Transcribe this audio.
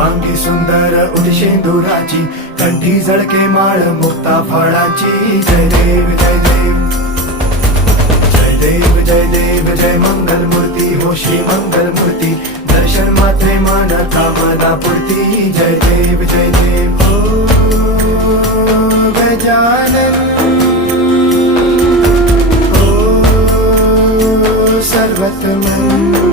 शुभांगी सुंदर उदिशेंदुराची, कंठी झळके माळ मुक्ता फळाची. जय देव जय देव जय देव जय देव जय मंगल मूर्ती हो श्री मंगल मूर्ती. दर्शन मात्रे मन कामना पूर्ती. जय देव जय देव हो गजानन हो सर्वतमन.